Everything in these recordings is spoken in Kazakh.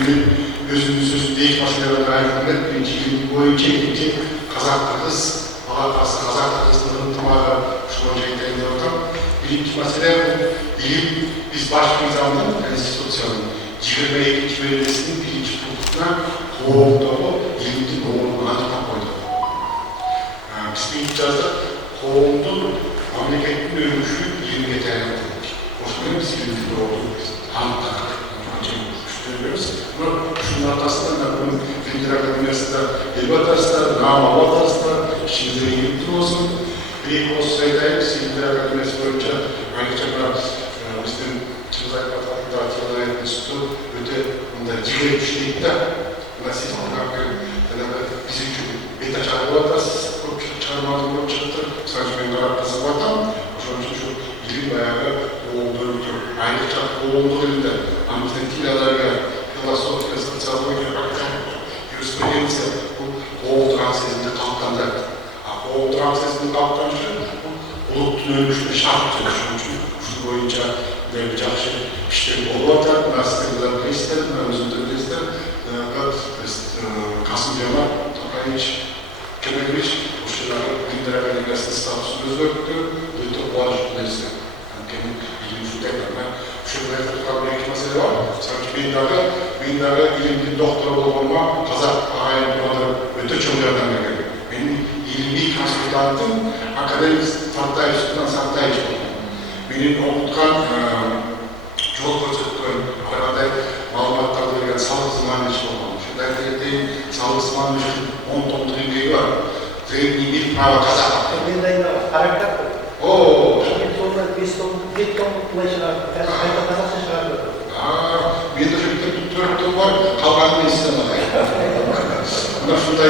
Benim özünün sözünde ilk masallarına ayrılmak, birinci yıl boyunca gidince Kazak-Kırgız, Kazak-Kırgız sınırın tamamen şu boyunca gidenler ortam. Birinci mesele bu, bilim, biz başlığımız aldık, enstitüsyonun 22. bölgesinin birinci tutukuna kovulduğu, ilimli kovulduğunu anlatan koyduk. Biz bir icazda kovulduğun memleketin ölmüşü 20 yeterli dedik. O zaman biz ilimli kovulduğumuz anlatan. Şunlar aslında bunun Federal Üniversitesi'de elbette aslında, nama aslında, şimdi ilgili olsun. Bir olsaydı, Federal Üniversitesi boyunca ayrıca bizim Çırzak Fakültesi'ne enstitü öte bunlar ciğer güçlükte nasıl olarak bizim gibi beta çağrılarda çağırmadı bu çıktı. Sadece ben tarafta zaten şu ilim bayağı olduğu ayrıca olduğunda antikilerle filosofya, sosyoloji, jurisprudensiya bu Oğul Transesi'nde kalkanda. Oğul Transesi'nde kalkınca bulutun ölmüşlüğü şart çalışıyor. Şu boyunca böyle жақсы işleri oluyor. Üniversiteler ister, özünde ister. Kasım-Jomart Tokayeviç, Kemekoviç, bu şeyleri Federal Üniversitesi statüsünü özgürlüktü. Öte Boğaz Üniversitesi. Kendi ilgili şuteklerine şurada tutkabilmek mesele var. Sanki bindara ilimli doktor olma, Kazak ağaylıkları öte çoğunlardan geliyor. Benim ilmi konsultantım akademik Sartayeviç'ten Sartayeviç oldu. Benim okutkan, yol koçukkan, arada malumatlarda verilen sağlık ısmarlayıcı olmalı. Şurada dediğim sağlık ısmarlayıcı 10 ton tringeyi var. Zeyni bir prava Kazak. Ben de yine hareketler var. Ooo. Sonra bir ton ulaşılar, Kazakça çıkardı. Bir de şöyle tuttuğum var, kalkanını istemedi. Bunlar şurada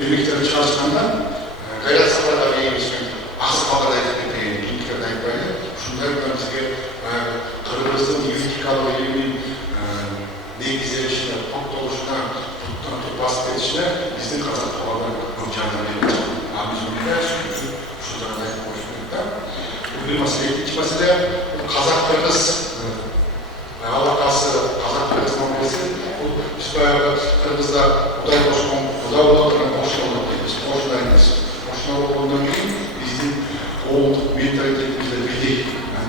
bir miktarı çalışkanlar, gayret safhada bir yemişmek, aksı kalkada etmekteyin, bir miktarda ekmeği. Şunlar bizge Kırgız'ın yürütikalı ilimin negizleyişine, top doluşuna, tutup basit edişine bizim Kazak kovalar mümkânlar verilmiş. Bizim ülkeler çünkü şurada da konuşmakta. Bir mesele, iki mesele Kazak-Kırgız alakası, Kazak-Kırgız meselesi. Biz bayağı Kırgız'da Uday Boşkon, Uday Boşkon'un Boşkon'u diyoruz. Boşkon'dayız. Boşkon'un bizim o mentalitetimizle birlik.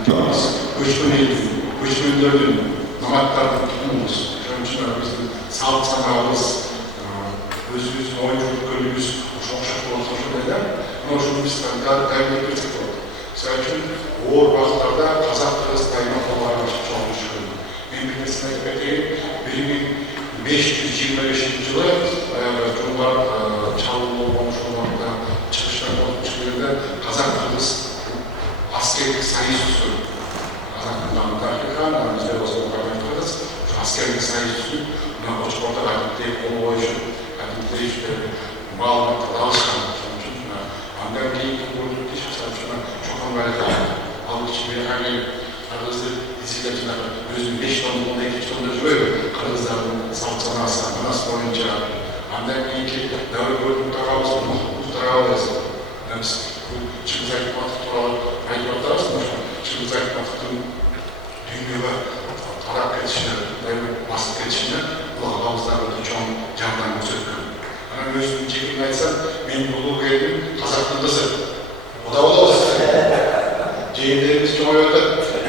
Yani biz göçmenlerin, namatlardan tutumumuz. Onun için bizim sağlık sanağımız, özümüz, oyunculuk önümüz, hoşmuş eder. Ama şunu biz daim etmesek oldu. Sadece oğur vaxtlarda Kazak-Kırgız daima kolay çoğunmuş oldu. Memleketine ekmeği 1525 yılı Cumhurlar Çağlı'nın olmuş olmakta çıkışlar olmuşlarında Kazak-Kırgız askerlik sayısı Kazak-Kırgız'dan Afrika, bizde olsun Kazak-Kırgız askerlik sayısı buna Koçkor'da adetleri konu boyucu adetleri işte bağlamakta alışkan Annem değil, bunu düşünsem şuna çok anlayla aldık için bir hani Kırgız'ı izleyicilerine özüm 5 ton, 12 ton böyle Kırgızların salçana aslanı nasıl boyunca annem değil ki devre böyle mutlaka olsun. Yani bu çıkacak matı turalı ayrıca arasında çıkacak matının dünyada taraf edişine, basit edişine bu ağızlarda çok candan gözüküyor. Ana özüm çekimini aytsam, benim buluğu geldim, Kazak'tındası. O da olsun. Ceyinlerimiz çok öyle,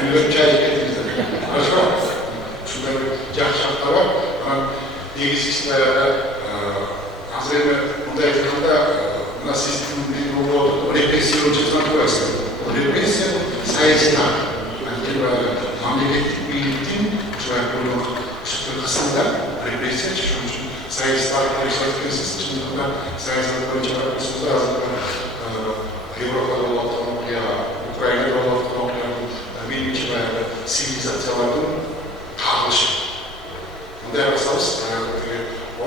ünlü çay getirdi. Başka? Şurada bir şartlar var. Ama ilgisi Hazreti bunda yakında buna sistemin bir ruhu oldu. O represiyon çıkmak koyarsa. O represiyon sayesinde memleketlik birliktin şöyle bunu çıktığı kısımda represiyon çıkmış. Sayısal arkadaşlar çıktığında sayısal boyunca bakmışsınız aslında Avrupa'da olan ya Ukrayna'da olan benim için sivilizasyonların karmaşı. Bunda yaparsanız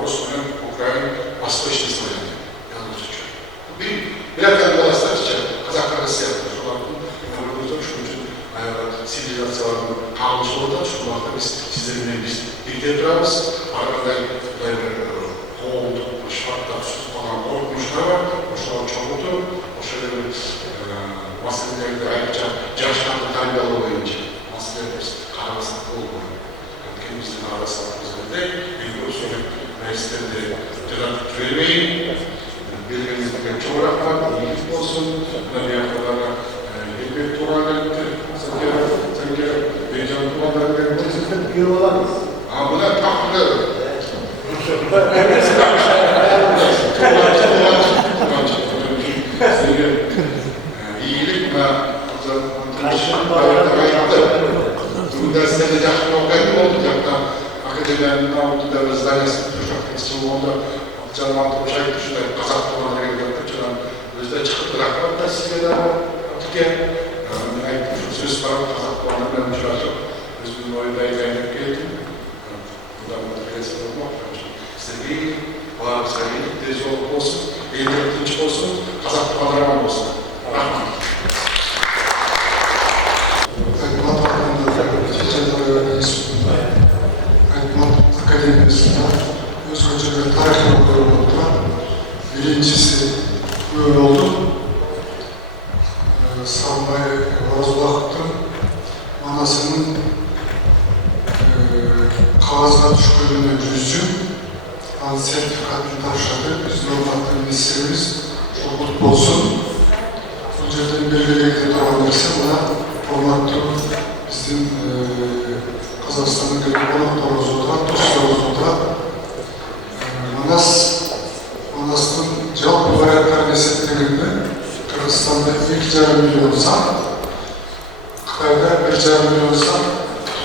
Rusya'nın Ukrayna'nın Vastoç'ta sayılır. Yanlış çıkıyor. Bir yakın dolaşlar için Kazaklar ısı yapıyor. Şunlar şunun için sivilizasyonların karmaşı orada. Şunlarda biz sizlerle birlikte durarız. Arada oldu, şartlar falan korkmuşlar var. O şartlar çok oldu. O şeyleri meseleleri ayrıca yaşlandı talibeli olunca meseleleri kararısında oldu. Yani bizden arasındaki bir usul meclisinde Cenab-ı Türemeyin birbirimizden çok rahmet, iyilik olsun. Bir haftalara bir tuğralardır. Sanki heyecan tuğralardır. Sizin büro var mı? Bunlar farklı. İyilik ve Bunda size жақын оқитын болдық, жақта академияның алдында зданиесі тұрып сонда жаман жайып шындай қазақ туралы келгенде жаңа өзде шығып рахмат та сізге де тіке мен айттым сөз бар қазақ туралы мен ұшырасып өзімнің ойымды айта келдім бұдан келесі болмақ сізге барлық сәлемдік денсаулық болсын елдер тыныш болсын қазақ туралы аман болсын рахмат. Akademimizde özgürce ve tarih okullarında birincisi böyle oldu. Salmay Orazulak'tın anasının kağızına düşkünlüğüne cüzcü sertifikatını taşladı. Biz normalde ministerimiz çok mutlu olsun. Önceden belgelerde devam etse buna formatlı bizim Қазақстанның конорозуда, Тосорозуда Манастың жалпы варианттарын есептегенде Қырғызстанда 2,5 миллион сан, Қытайда 1,5 миллион сан,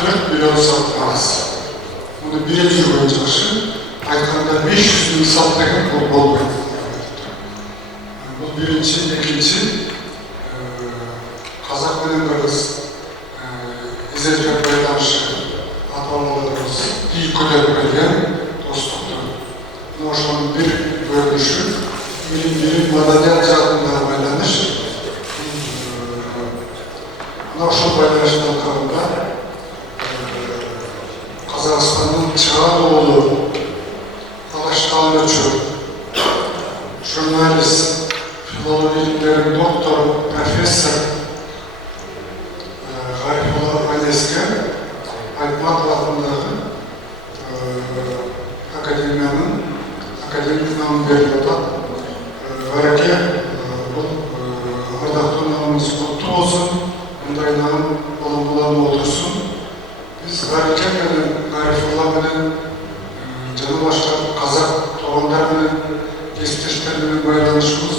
4 миллион сан Манас. Оны бере жүрген жақшы, айтқанда 500 мың сан деген бұл болмайды. Бұл бірінші, екінші қазақ пен қырғыз езелген байланышы аталарымыз үй көтеріп келген достықты. Ошоның бір бөлініші, елін маданият жағындағы байланыш. Ошол байланыштың қарында Қазақстанның Чаған оғлы Алаш Қалмачев, журналист, филология илимдерінің докторы, профессор Ғарифолла Валеске Айтматов атындағы академияның академик намын беріп отыр. Ғареке, бұл ардақты намымыз құтты болсын, мұндай нам болын отырсын. Біз Ғареке менен Ғарифолла менен жана башка қазақ тоғандар менен естештер менен байланышымыз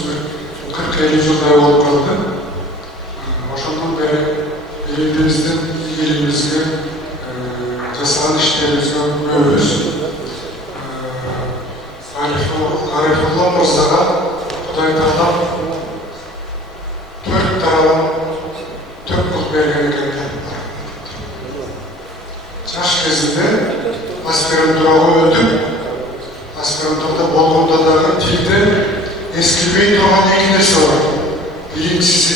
40-50 жылдай болып қалды. Ошондан бери еліміздің елімізге жасаған іштерімізге көбіз. Ғарифолла мырзаға Құдай тағала 4 тарауын төп қылып берген екен. Жаш кезінде аспирантураға өтіп, аспирантурада болғанда дағы тілді ескілбей тұрған екі нәрсе бар. Биринчisi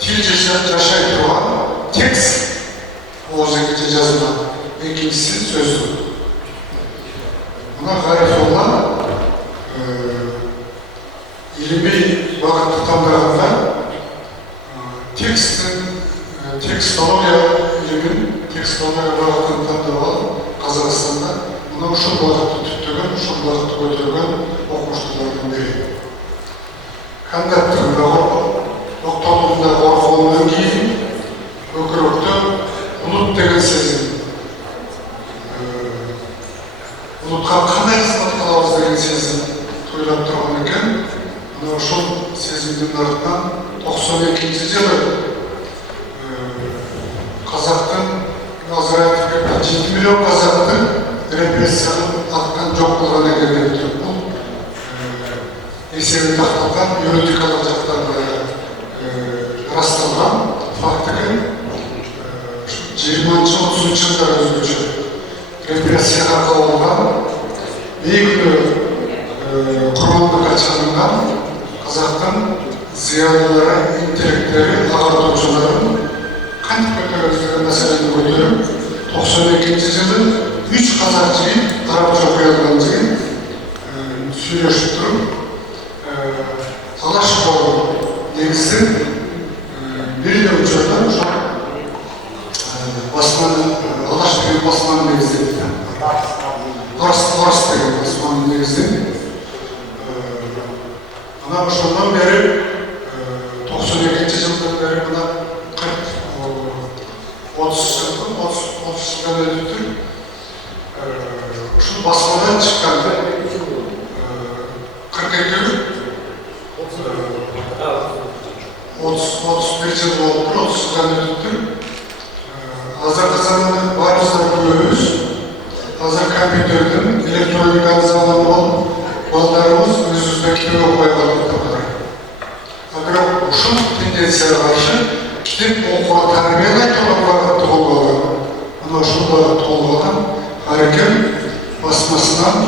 til жашай тұрған текст оғыз екінші жазылған, екіншісі сөзі. Мына Ғарифолла илимий бағытты таңдағанда текстология илимин, текстология бағытын таңдап алып, Қазақстанда мына ушул бағытты түптеген, ушул бағытты көтерген оқушылардың бірі. Кандидаттығында докторлығында қорғауынан кейін көкіректі ұлт деген сезім. Ұлтқа қандай қызмет қыламыз деген сезім тойлап тұрған екен. Ошол сезімдің артынан 92 жылы қазақтың азырайтып кеткен 7 миллион қазақтың репрессияны атқан жоқ болған екен деп тұр. Бұл есебі тақталған юридикалық жақтан расталған фактігі 20-30 жылдар өзгөчө репрессияға қабылған бейгілі құрмандыққа чалынған қазақтың зиялылары, интеллекттері, ағартушылары қантип көтерілген мәселені көтеріп 92 жылы 3 қазақ жігіт, арабша қойылған жігіт сөйлесіп тұрып алаш қоры негізі бірде учурда басынан алаш Osmanlı negizledi. Orası деген Osmanlı negizledi. Ana ошондан бери 92 жылдан бeri мына 30 жылдан өтүп ушул басмадан чыккан 42 31 жыл болуп 30 жылдан өтүп азыркы заманда баарыбыздар көрөбүз. Азыр компьютердин электрониканын заманы болуп балдарыбыз өзүбүздө китеп окубай калып. Бирок ушул тенденцияга каршы китеп окууга тарбиялай турган багытты колго алган. Мына ушул багытты колго алган Харекем басмасынан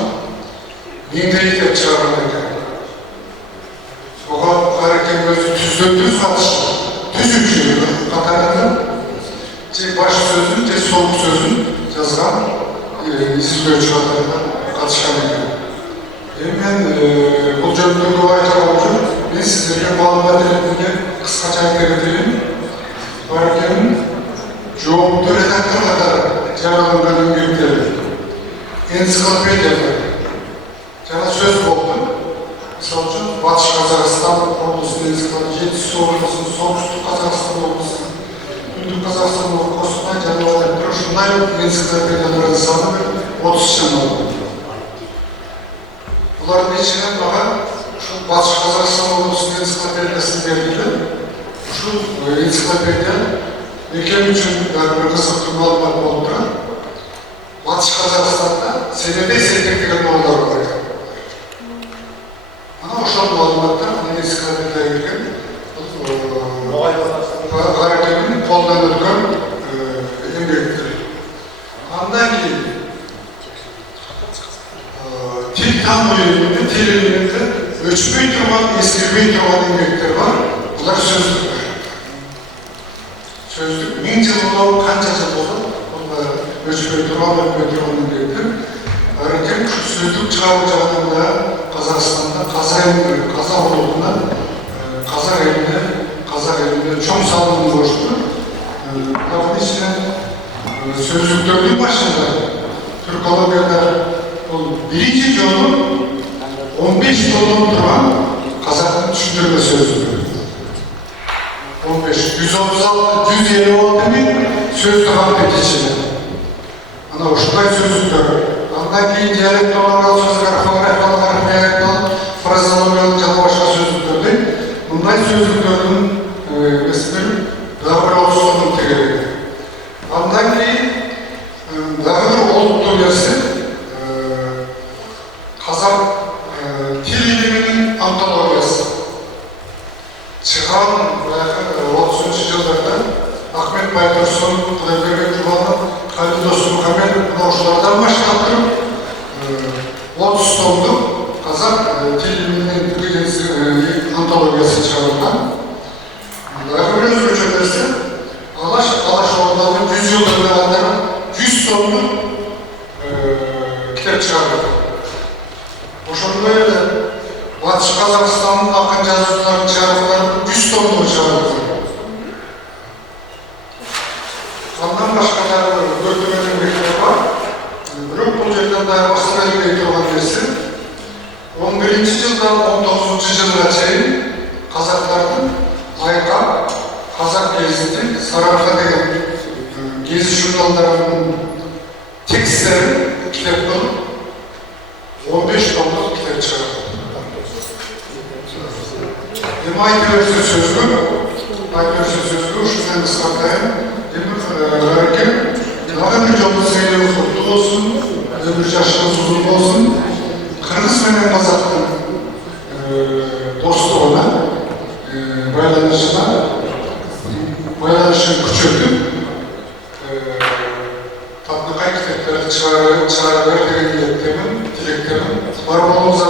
Меңгерей деп чыгарган экен. Ого Харекем өзү түздөн-түз катышты. Түзүүчү катарында же баш сөзүн, же соңку сөзүн жазган изилдөөчү катарында катышкан экен. Мен бұл жөнінде көп айтарым жоқ. Мен сіздерге маалымат ретінде қысқаша айта кетейін. Харекемнің жауапты редактор қатары жарияланған еңбектері, энциклопедияда жаңа сөз болды. Мысалы үшін Батыс Қазақстан облысының энциклопедия, Жетісу облысының, Солтүстік Қазақстан облысының, Түндік Қазақстан облысына жарияланған ушундай энциклопедиялардың саны 30 шамалы. Бұлардың ішінен маған Батыс Қазақстан облысының энциклопедиясын берді. Ушул энциклопедия мекен үчүн бир кызыктуу маалымат болуп турат. Батыс Қазақстанда Семейде Сетек деген орундар бар экен. Ана ошол маалыматтар энциклопедияга кирген Харекемдин колунан өткөн эмгектер. Андан кийин тил таануу илиминде, тил илиминде өчпөй турган, эскирбей турган эмгектер бар. Булар сөздүктөр. Сөздүк 1000 жыл болуп, канча жыл болуп, өчпөй турган, өтпөй турган эмгектер. Харекем сөздүк чыгаруу жагында Казакстанда, казак улутуна, казак элине чоң салым кошту. Алардын ичинен сөздүктөрдүн башында түркологияда бұл биринчи жолу 15 томдон турган казактын түшүндүрмө сөздүгү. 15, 156 миң сөздүк кабыл ичинде. Ана ушундай сөздүктөр. Андан кийин диалектологиялык сөздөр, орфографиялык, фразеологиялык жана башка сөздүктөрдү. Мындай сөздүктөрдүн эсмери дагы бир 30 томдон тегерек. Андан кийин дагы бир олуттуу нерсе қазақ тил илиминин антологиясы. Чыган 30 жылдарда Ахмет Байтұрсын, Құдайберген Жұманов, Қайды Досмұхамедов ошолардан баштап туруп 30 томдук қазақ тил илиминин антологиясы чыгарылган. Дагы бир өзгөчө нерсе Алаш ордунун 100 жылдыгына арналган 100 томдук китеп чыгарылган. Ошондой эле Батыш Казакстандын акын жазуучуларын чыгарган 100 томдук чыгарылган. Андан башка дагы көптөгөн эмгектер бар. Бирок бул жерден дагы башка элге турган нерсе 11-ci жылдан 19-cu жылга чейин казактардын Айкап, Казак гезити, Сарыарка деген гезит журналдарынын тексттерин китеп кылып 15 томдук китеп чыгарылды. Эми айтып берсе сөзгө ушундай кыскартайын. Харекем дагы бир жолу сейлебиз куттуу болсун, өмүр жашыңыз узун болсун. Кыргыз менен казактын достугуна, байланышын күчөтүп, татынакай китептерди чыгара бер деген тилектемин. Бар болуңуздар